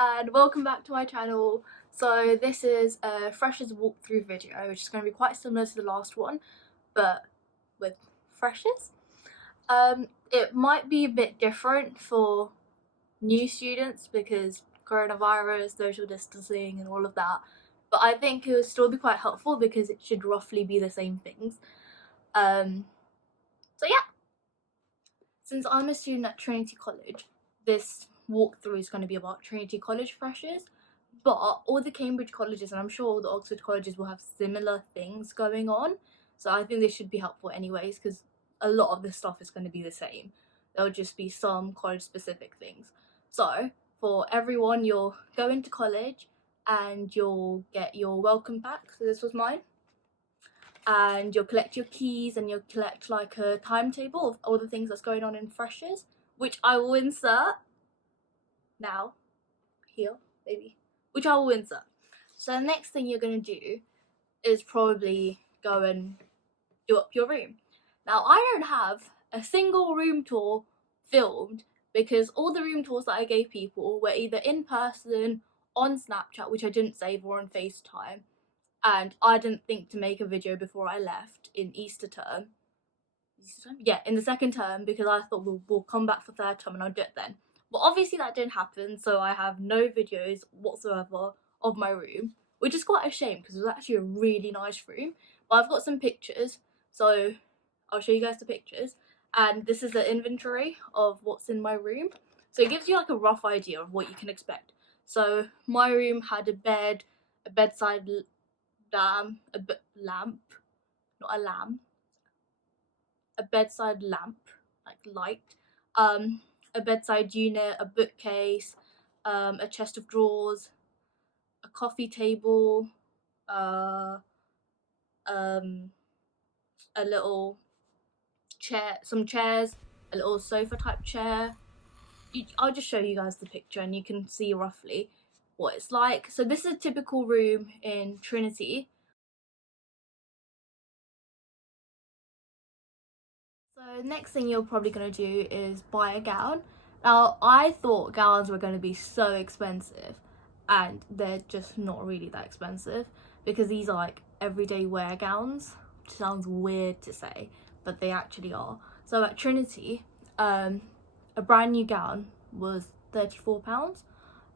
and welcome back to my channel. So this is a freshers walkthrough video, which is going to be quite similar to the last one, but with freshers. It might be a bit different for new students because coronavirus, social distancing and all of that, but I think it will still be quite helpful because it should roughly be the same things. So yeah, since I'm a student at Trinity College, this walkthrough is going to be about Trinity College freshers, but all the Cambridge colleges, and I'm sure all the Oxford colleges, will have similar things going on, so I think this should be helpful anyways, because a lot of this stuff is going to be the same. There'll just be some college specific things. So for everyone, you'll go into college and you'll get your welcome pack. So this was mine, and you'll collect your keys and you'll collect like a timetable of all the things that's going on in freshers, which I will insert now here, maybe, which I will insert. So the next thing you're going to do is probably go and do up your room. Now I don't have a single room tour filmed because all the room tours that I gave people were either in person, on Snapchat, which I didn't save, or on FaceTime, and I didn't think to make a video before I left in Easter term. Yeah, in the second term, because I thought we'll come back for third term and I'll do it then. But obviously that didn't happen, so I have no videos whatsoever of my room, which is quite a shame because it was actually a really nice room. But I've got some pictures, so I'll show you guys the pictures. And this is the inventory of what's in my room. So it gives you like a rough idea of what you can expect. So my room had a bed, a bedside lamp, not a lamb, a bedside lamp, like light, a bedside unit, a bookcase, a chest of drawers, a coffee table, a little chair, some chairs, a little sofa type chair. I'll just show you guys the picture and you can see roughly what it's like. So this is a typical room in Trinity. So next thing you're probably going to do is buy a gown. Now I thought gowns were going to be so expensive, and they're just not really that expensive because these are like everyday wear gowns, which sounds weird to say, but they actually are. So at Trinity, a brand new gown was £34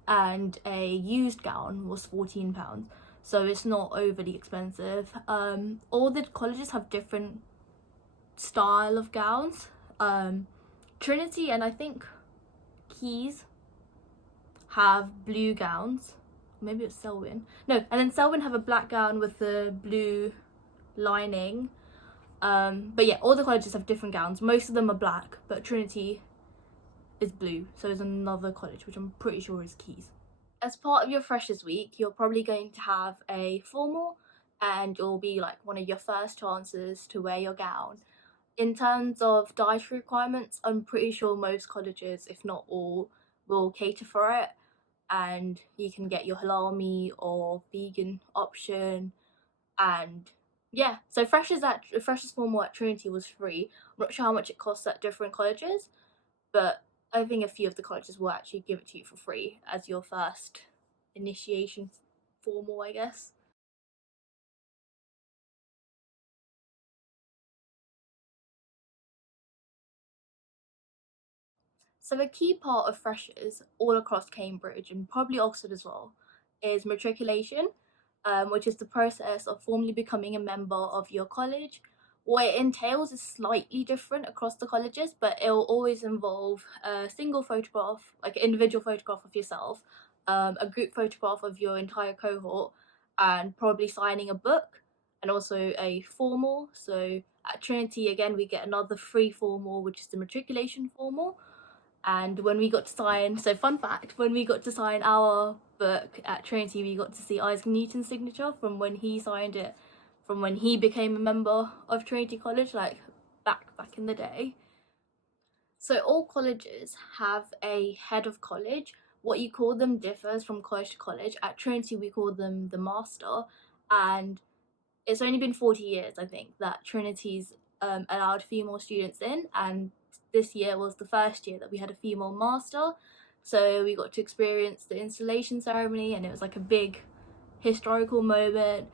and a used gown was £14, so it's not overly expensive. All the colleges have different style of gowns. Trinity and I think Keys have blue gowns, maybe it's Selwyn, no, and then Selwyn have a black gown with the blue lining. But yeah, all the colleges have different gowns. Most of them are black, but Trinity is blue, so there's another college which I'm pretty sure is Keys. As part of your freshers week, you're probably going to have a formal, and it'll be like one of your first chances to wear your gown. In terms of dietary requirements, I'm pretty sure most colleges, if not all, will cater for it, and you can get your halal meat or vegan option. And yeah, so freshers formal at Trinity was free. I'm not sure how much it costs at different colleges, but I think a few of the colleges will actually give it to you for free as your first initiation formal, I guess. So a key part of freshers all across Cambridge and probably Oxford as well is matriculation, which is the process of formally becoming a member of your college. What it entails is slightly different across the colleges, but it will always involve a single photograph, like an individual photograph of yourself, a group photograph of your entire cohort, and probably signing a book, and also a formal. So at Trinity, again, we get another free formal, which is the matriculation formal. And when we got to sign, so fun fact, when we got to sign our book at Trinity, we got to see Isaac Newton's signature from when he signed it, from when he became a member of Trinity College, like back in the day. So all colleges have a head of college. What you call them differs from college to college. At Trinity, we call them the master, and it's only been 40 years, I think, that Trinity's allowed female students in, and this year was the first year that we had a female master. So we got to experience the installation ceremony, and it was like a big historical moment.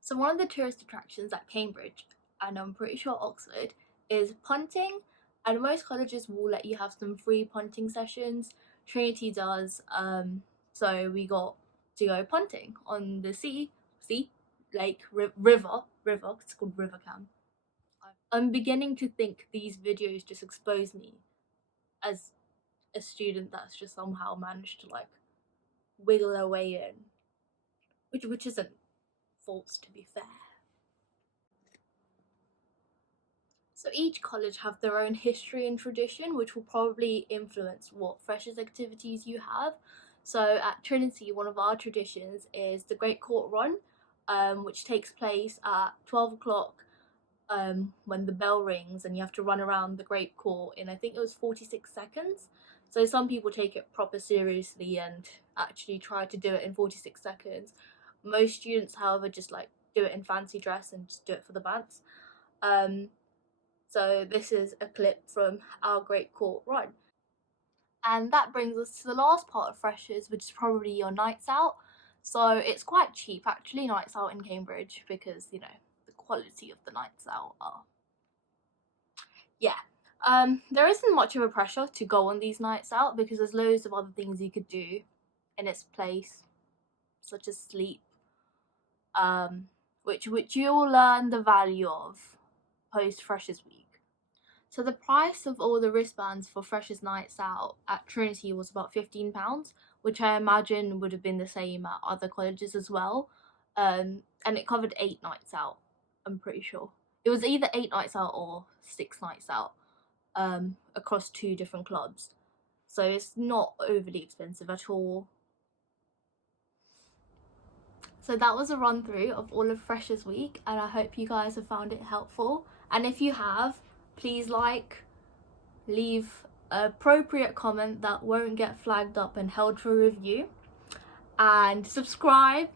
So one of the tourist attractions at Cambridge, and I'm pretty sure Oxford, is punting. And most colleges will let you have some free punting sessions. Trinity does. So we got to go punting on the lake, river. It's called River Cam. I'm beginning to think these videos just expose me as a student that's just somehow managed to like wiggle their way in, which isn't false, to be fair. So each college have their own history and tradition, which will probably influence what freshers activities you have. So at Trinity, one of our traditions is the Great Court Run, which takes place at 12 o'clock when the bell rings, and you have to run around the Great Court in, I think it was 46 seconds. So some people take it proper seriously and actually try to do it in 46 seconds. Most students, however, just like do it in fancy dress and just do it for the bands. So this is a clip from our Great Court Run. And that brings us to the last part of freshers, which is probably your nights out. So it's quite cheap actually, nights out in Cambridge, because you know the quality of the nights out are, yeah. There isn't much of a pressure to go on these nights out because there's loads of other things you could do in its place, such as sleep, which you'll learn the value of post Freshers Week. So the price of all the wristbands for Freshers Nights Out at Trinity was about £15, which I imagine would have been the same at other colleges as well. And it covered 8 nights out, I'm pretty sure. It was either 8 nights out or 6 nights out across 2 different clubs. So it's not overly expensive at all. So that was a run through of all of Freshers Week, and I hope you guys have found it helpful. And if you have, please leave an appropriate comment that won't get flagged up and held for review, and subscribe.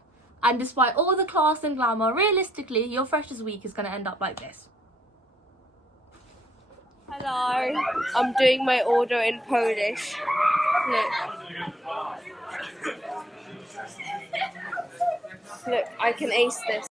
And despite all the class and glamour, realistically your Freshers Week is going to end up like this. Hello, I'm doing my order in Polish. Look, I can ace this.